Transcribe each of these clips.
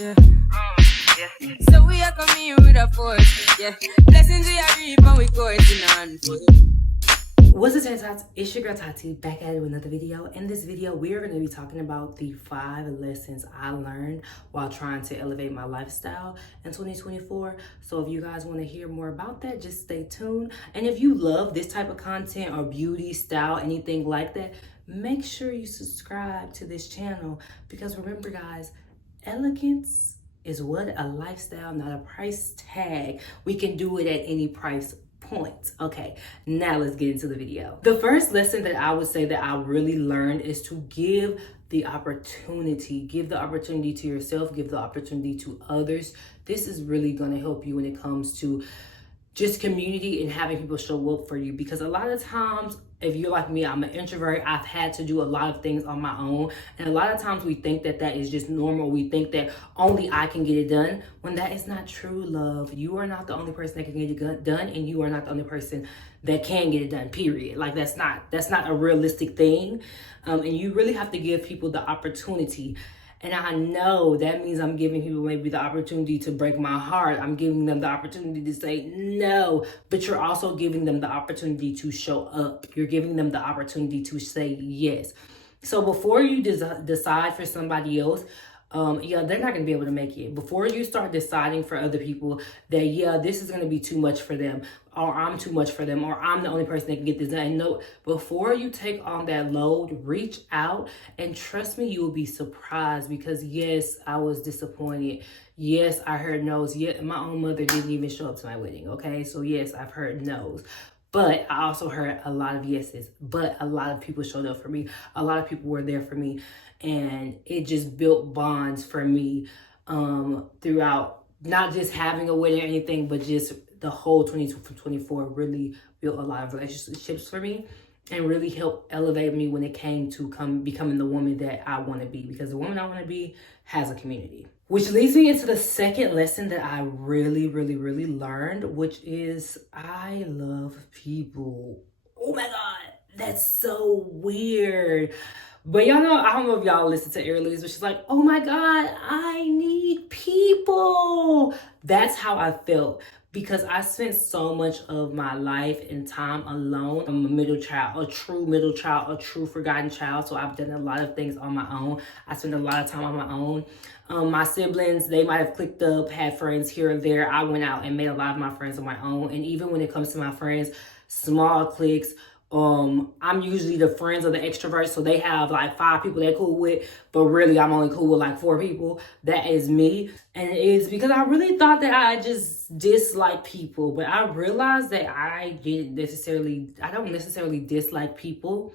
Yeah. So we are coming with a force. Yeah. Blessings we are reap and we coursing on foot. What's up, Tater Tots? It's your girl Tati back at it with another video. In this video, we are going to be talking about the 5 lessons I learned while trying to elevate my lifestyle in 2024. So if you guys want to hear more about that, just stay tuned. And if you love this type of content or beauty, style, anything like that, make sure you subscribe to this channel. Because remember, guys, elegance is what a lifestyle, not a price tag. We can do it at any price point. Okay, now let's get into the video. The first lesson that I would say that I really learned is to give the opportunity. Give the opportunity to yourself, give the opportunity to others. This is really going to help you when it comes to just community and having people show up for you. Because a lot of times, if you're like me, I'm an introvert. I've had to do a lot of things on my own. And a lot of times we think that that is just normal. We think that only I can get it done, when that is not true, love. You are not the only person that can get it done, and you are not the only person that can get it done, period. Like that's not a realistic thing. And you really have to give people the opportunity. And I know that means I'm giving people maybe the opportunity to break my heart. I'm giving them the opportunity to say no, but you're also giving them the opportunity to show up. You're giving them the opportunity to say yes. So before you decide for somebody else, they're not going to be able to make it. Before you start deciding for other people that, this is going to be too much for them, or I'm too much for them, or I'm the only person that can get this done. No, before you take on that load, reach out, and trust me, you will be surprised. Because yes, I was disappointed. Yes, I heard no's. Yeah, my own mother didn't even show up to my wedding. Okay, so yes, I've heard no's. But I also heard a lot of yeses. But a lot of people showed up for me. A lot of people were there for me. And it just built bonds for me throughout, not just having a wedding or anything, but just the whole 2024 really built a lot of relationships for me and really helped elevate me when it came to becoming the woman that I want to be. Because the woman I want to be has a community. Which leads me into the second lesson that I really, really, really learned, which is I love people. Oh my God, that's so weird. But y'all know, I don't know if y'all listen to Airleads, but she's like, oh my God, I need people. That's how I felt. Because I spent so much of my life and time alone. I'm a middle child, a true middle child, a true forgotten child. So I've done a lot of things on my own. I spent a lot of time on my own. My siblings, they might have clicked up, had friends here or there. I went out and made a lot of my friends on my own. And even when it comes to my friends, small cliques, I'm usually the friends of the extroverts, so they have like 5 people they're cool with, but really I'm only cool with like 4 people. That is me. And it's because I really thought that I just dislike people, but I realized that I don't necessarily dislike people.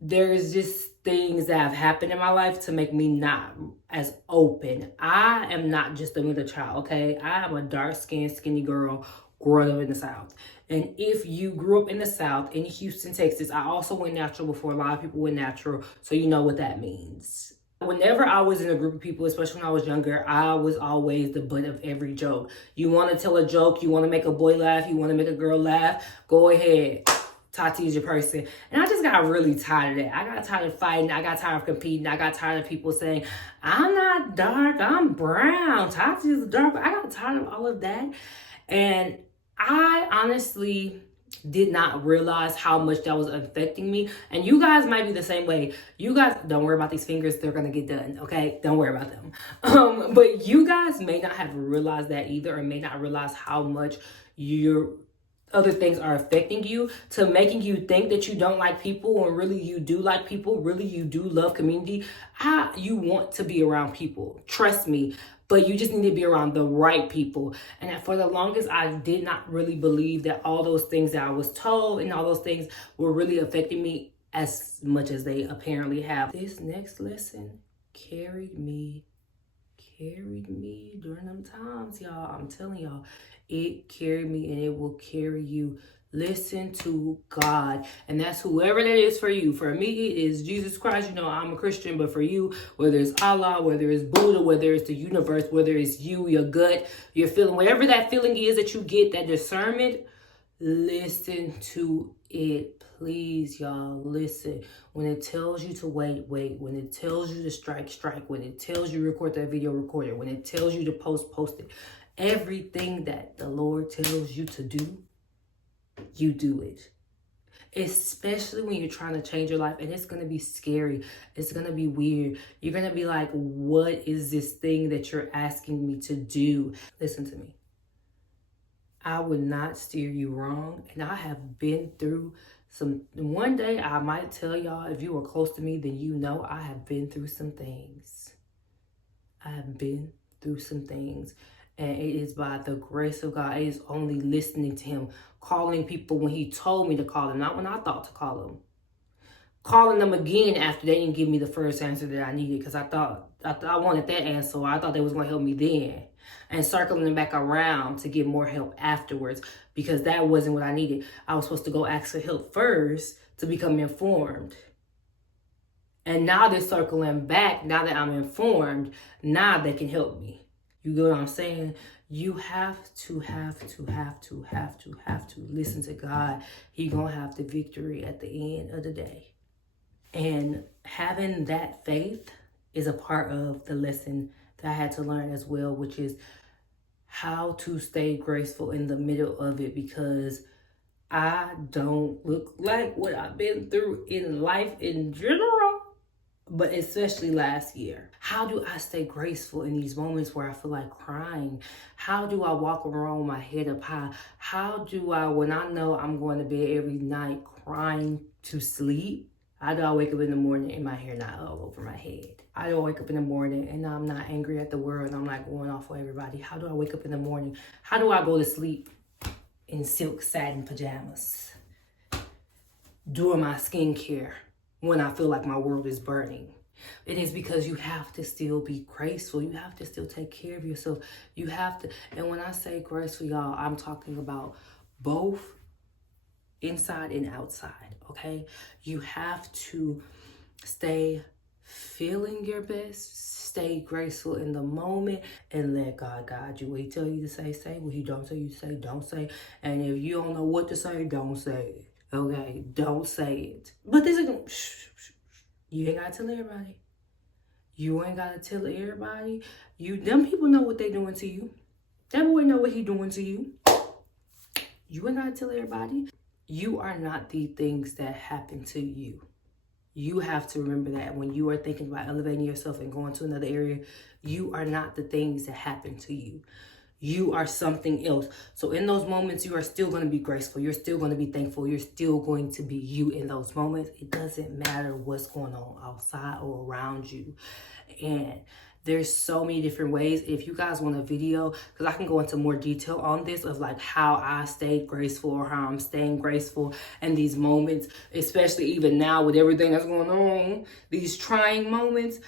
There's just things that have happened in my life to make me not as open. I am not just a middle child, okay? I am a dark-skinned, skinny girl growing up in the South. And if you grew up in the South, in Houston, Texas, I also went natural before a lot of people went natural. So you know what that means. Whenever I was in a group of people, especially when I was younger, I was always the butt of every joke. You want to tell a joke, you want to make a boy laugh, you want to make a girl laugh, go ahead. Tati is your person. And I just got really tired of that. I got tired of fighting. I got tired of competing. I got tired of people saying, I'm not dark, I'm brown. Tati is dark. I got tired of all of that. And I honestly did not realize how much that was affecting me. And you guys might be the same way. You guys, don't worry about these fingers. They're going to get done, okay? Don't worry about them. But you guys may not have realized that either, or may not realize how much your other things are affecting you, to making you think that you don't like people when really you do like people. Really you do love community. You want to be around people. Trust me. But you just need to be around the right people. And for the longest, I did not really believe that all those things that I was told and all those things were really affecting me as much as they apparently have. This next lesson carried me during them times, y'all. I'm telling y'all, it carried me and it will carry you. Listen to God, and that's whoever that is for you. For me, it is Jesus Christ. You know, I'm a Christian, but for you, whether it's Allah, whether it's Buddha, whether it's the universe, whether it's you, your gut, your feeling, whatever that feeling is that you get, that discernment, listen to it. Please, y'all, listen. When it tells you to wait, wait. When it tells you to strike, strike. When it tells you to record that video, record it. When it tells you to post, post it. Everything that the Lord tells you to do, you do it. Especially when you're trying to change your life, and it's going to be scary. It's going to be weird. You're going to be like, what is this thing that you're asking me to do? Listen to me. I would not steer you wrong, and I have been through one day I might tell y'all, if you are close to me, then you know I have been through some things. I have been through some things. And it is by the grace of God. It is only listening to him, calling people when he told me to call them, not when I thought to call them. Calling them again after they didn't give me the first answer that I needed, because I wanted that answer. Or I thought they was going to help me then. And circling them back around to get more help afterwards, because that wasn't what I needed. I was supposed to go ask for help first to become informed. And now they're circling back. Now that I'm informed, now they can help me. You get what I'm saying? You have to listen to God. He gonna have the victory at the end of the day. And having that faith is a part of the lesson that I had to learn as well, which is how to stay graceful in the middle of it, because I don't look like what I've been through in life in general, but especially last year. How do I stay graceful in these moments where I feel like crying? How do I walk around with my head up high? How do I, when I know I'm going to bed every night crying to sleep, how do I wake up in the morning and my hair not all over my head? How do I wake up in the morning and I'm not angry at the world and I'm not going off for everybody? How do I wake up in the morning? How do I go to sleep in silk satin pajamas? Doing my skincare when I feel like my world is burning. It is because you have to still be graceful. You have to still take care of yourself. You have to, and when I say graceful, y'all, I'm talking about both inside and outside, okay? You have to stay feeling your best, stay graceful in the moment, and let God guide you. What he tell you to say, say. What he don't tell you to say, don't say. And if you don't know what to say, don't say it. Okay, don't say it. But this is, you ain't gotta tell everybody. You ain't gotta tell everybody. Them people know what they doing to you. That boy know what he doing to you. You ain't gotta tell everybody. You are not the things that happen to you. You have to remember that when you are thinking about elevating yourself and going to another area, you are not the things that happen to you. You are something else. So in those moments, you are still going to be graceful. You're still going to be thankful. You're still going to be you in those moments. It doesn't matter what's going on outside or around you. And there's so many different ways. If you guys want a video, because I can go into more detail on this of like how I stayed graceful or how I'm staying graceful in these moments, especially even now with everything that's going on, these trying moments.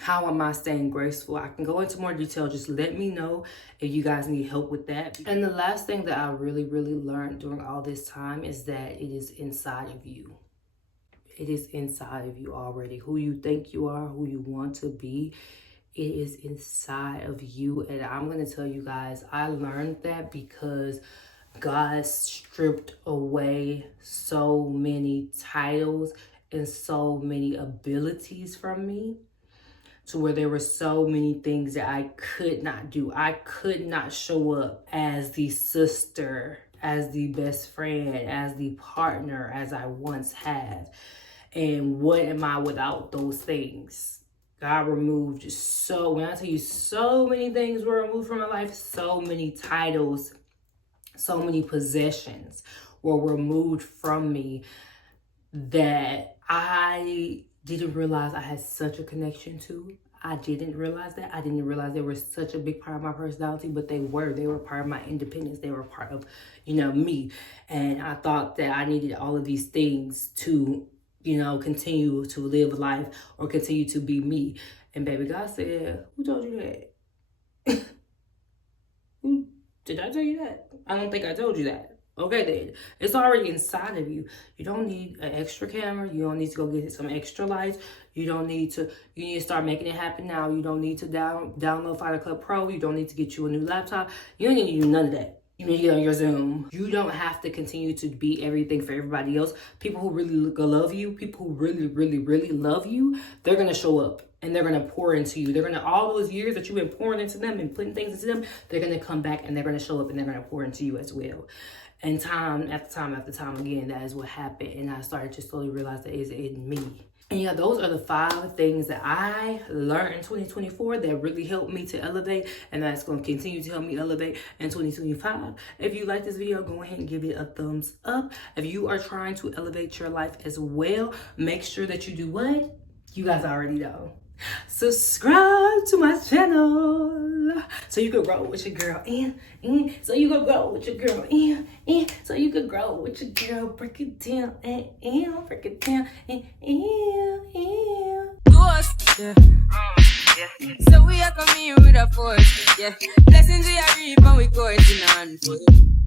How am I staying graceful? I can go into more detail. Just let me know if you guys need help with that. And the last thing that I really learned during all this time is that it is inside of you. It is inside of you already. Who you think you are, who you want to be, it is inside of you. And I'm going to tell you guys, I learned that because God stripped away so many titles and so many abilities from me, to where there were so many things that I could not do. I could not show up as the sister, as the best friend, as the partner, as I once had. And what am I without those things? God removed when I tell you so many things were removed from my life, so many titles, so many possessions were removed from me that I didn't realize I had such a connection to. I didn't realize that. I didn't realize they were such a big part of my personality, but they were part of my independence. They were part of, me. And I thought that I needed all of these things to, continue to live life or continue to be me. And baby, God said, who told you that? Did I tell you that? I don't think I told you that. Okay, then. It's already inside of you. You don't need an extra camera. You don't need to go get some extra lights. You need to start making it happen now. You don't need to download Final Cut Pro. You don't need to get you a new laptop. You don't need to do none of that. You need to get on your Zoom. You don't have to continue to be everything for everybody else. People who really love you, people who really love you, they're going to show up and they're going to pour into you. They're going to, all those years that you've been pouring into them and putting things into them, they're going to come back and they're going to show up and they're going to pour into you as well. And time after time after time again, that is what happened. And I started to slowly realize that it's in me. And yeah, those are the 5 things that I learned in 2024 that really helped me to elevate, and that's going to continue to help me elevate in 2025. If you like this video, go ahead and give it a thumbs up. If you are trying to elevate your life as well, make sure that you do what? You guys already know. Subscribe to my channel so you can grow with your girl and so you can grow with your girl and so you can grow with your girl. Break it down and break it down and Ghost, yeah. So we are coming with a force, yeah. Blessings we are reap and we coursing on.